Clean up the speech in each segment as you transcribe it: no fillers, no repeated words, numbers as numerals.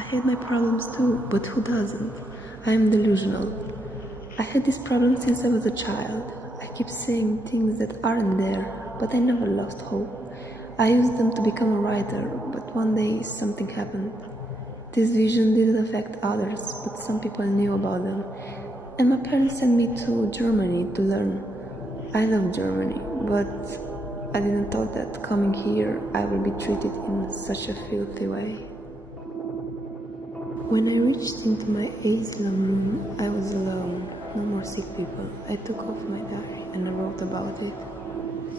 had my problems too, but who doesn't? I am delusional. I had this problem since I was a child. I keep saying things that aren't there, but I never lost hope. I used them to become a writer, but one day something happened. This vision didn't affect others, but some people knew about them. And my parents sent me to Germany to learn. I love Germany, but I didn't thought that coming here I will be treated in such a filthy way. When I reached into my asylum room, I was alone. No more sick people. I took off my diary and I wrote about it.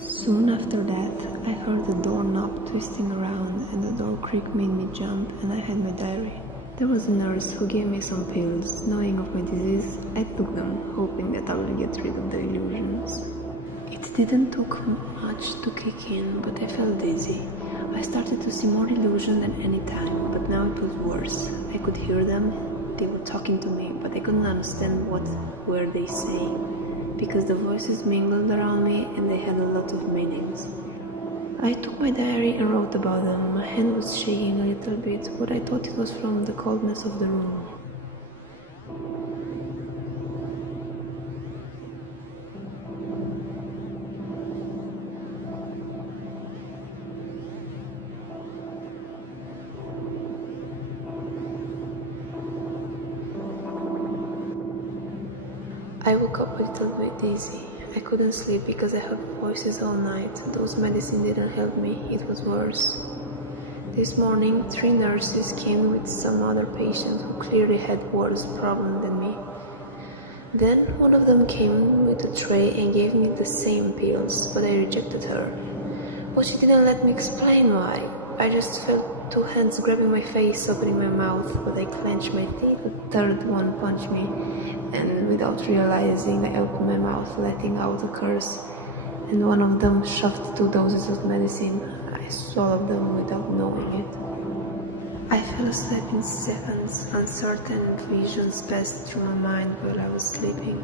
Soon after that, I heard the doorknob twisting around and the door creak made me jump and I had my diary. There was a nurse who gave me some pills. Knowing of my disease, I took them, hoping that I will get rid of the illusions. It didn't take much to kick in, but I felt dizzy. I started to see more illusion than any time, but now it was worse. I could hear them. They were talking to me, but I couldn't understand what were they saying, because the voices mingled around me and they had a lot of meanings. I took my diary and wrote about them. My hand was shaking a little bit, but I thought it was from the coldness of the room. I woke up a little bit dizzy. I couldn't sleep because I heard voices all night. Those medicine didn't help me, it was worse. This morning, 3 nurses came with some other patient who clearly had worse problem than me. Then one of them came with a tray and gave me the same pills, but I rejected her. But she didn't let me explain why. I just felt 2 hands grabbing my face, opening my mouth, but I clenched my teeth. The third one punched me, and without realizing, I opened my mouth, letting out a curse, and one of them shoved 2 doses of medicine. I swallowed them without knowing it. I fell asleep in seconds. Uncertain visions passed through my mind while I was sleeping.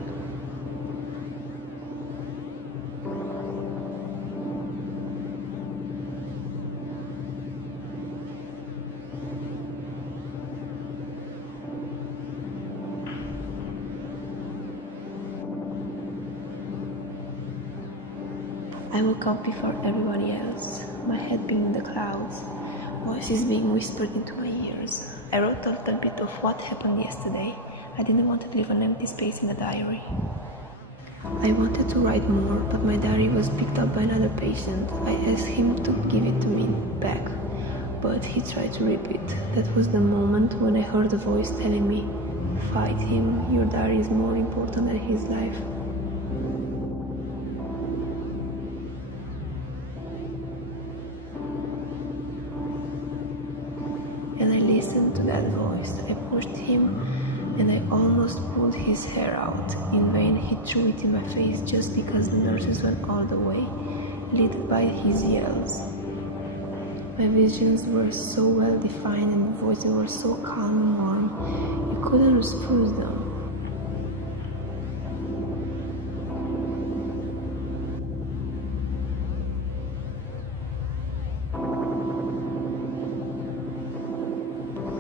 I woke up before everybody else, my head being in the clouds, voices being whispered into my ears. I wrote a little bit of what happened yesterday. I didn't want to leave an empty space in the diary. I wanted to write more, but my diary was picked up by another patient. I asked him to give it to me back, but he tried to rip it. That was the moment when I heard a voice telling me, "Fight him, your diary is more important than his life." And I listened to that voice. I pushed him and I almost pulled his hair out. In vain he threw it in my face just because the nurses went all the way, led by his yells. My visions were so well defined and the voices were so calm and warm, you couldn't refuse them.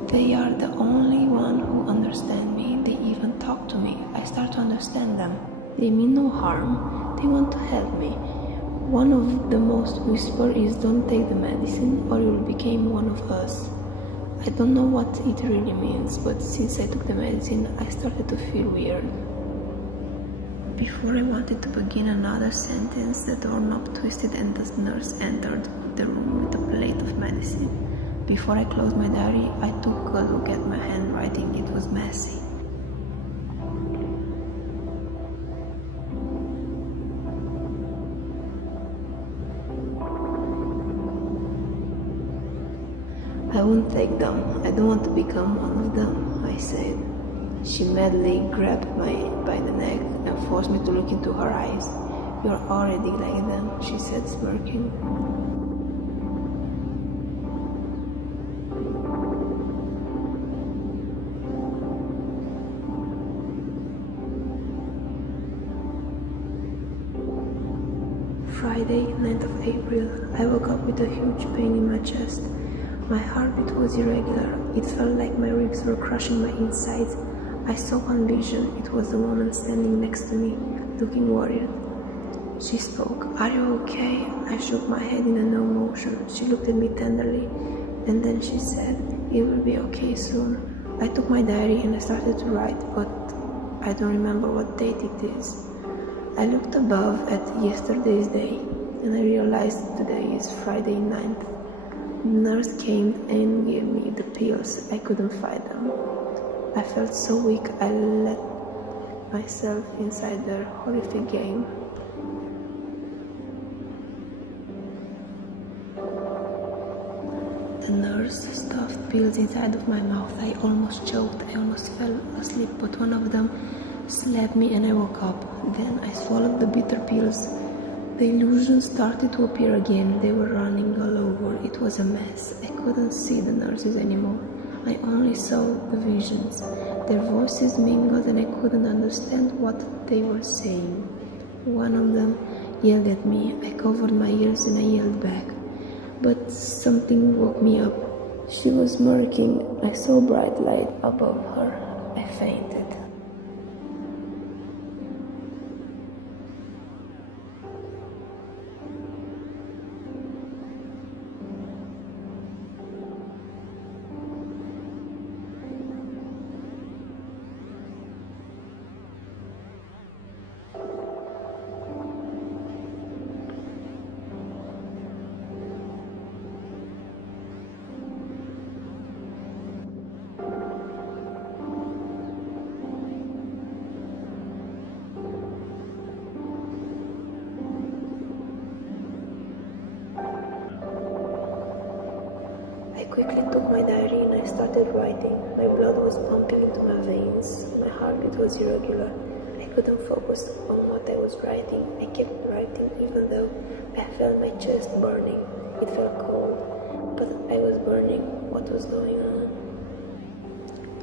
They are the only one who understand me. They even talk to me. I start to understand them. They mean no harm. They want to help me. One of the most whisper is, "Don't take the medicine or you'll become one of us." I don't know what it really means, but since I took the medicine, I started to feel weird. Before I wanted to begin another sentence, the doorknob twisted and the nurse entered the room with a plate of medicine. Before I closed my diary, I took a look at my handwriting. It was messy. "I won't take them. I don't want to become one of them," I said. She madly grabbed me by the neck and forced me to look into her eyes. "You're already like them," she said, smirking. Friday, 9th of April, I woke up with a huge pain in my chest. My heartbeat was irregular. It felt like my ribs were crushing my insides. I saw one vision. It was the woman standing next to me, looking worried. She spoke. "Are you okay?" I shook my head in a no motion. She looked at me tenderly, and then she said, "It will be okay soon." I took my diary and I started to write, but I don't remember what date it is. I looked above at yesterday's day, and I realized today is Friday 9th. The nurse came and gave me the pills. I couldn't find them. I felt so weak I let myself inside their horrific game. The nurse stuffed pills inside of my mouth. I almost choked. I almost fell asleep, but one of them slapped me and I woke up. Then I swallowed the bitter pills. The illusions started to appear again. They were running all over. It was a mess. I couldn't see the nurses anymore. I only saw the visions. Their voices mingled and I couldn't understand what they were saying. One of them yelled at me. I covered my ears and I yelled back. But something woke me up. She was smirking. I saw bright light above her. I fainted. I quickly took my diary and I started writing. My blood was pumping into my veins. My heartbeat was irregular. I couldn't focus on what I was writing. I kept writing even though I felt my chest burning. It felt cold, but I was burning. What was going on?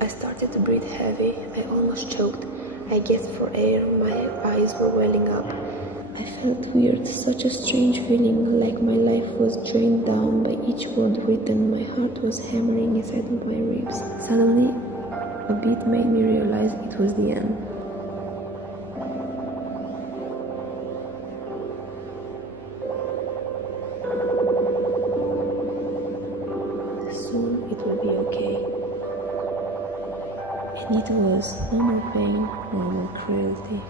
I started to breathe heavy. I almost choked. I gasped for air. My eyes were welling up. I felt weird, such a strange feeling, like my life was drained down by each word written. My heart was hammering inside of my ribs. Suddenly, a beat made me realize it was the end. Soon it will be okay. And it was. No more pain, no more cruelty.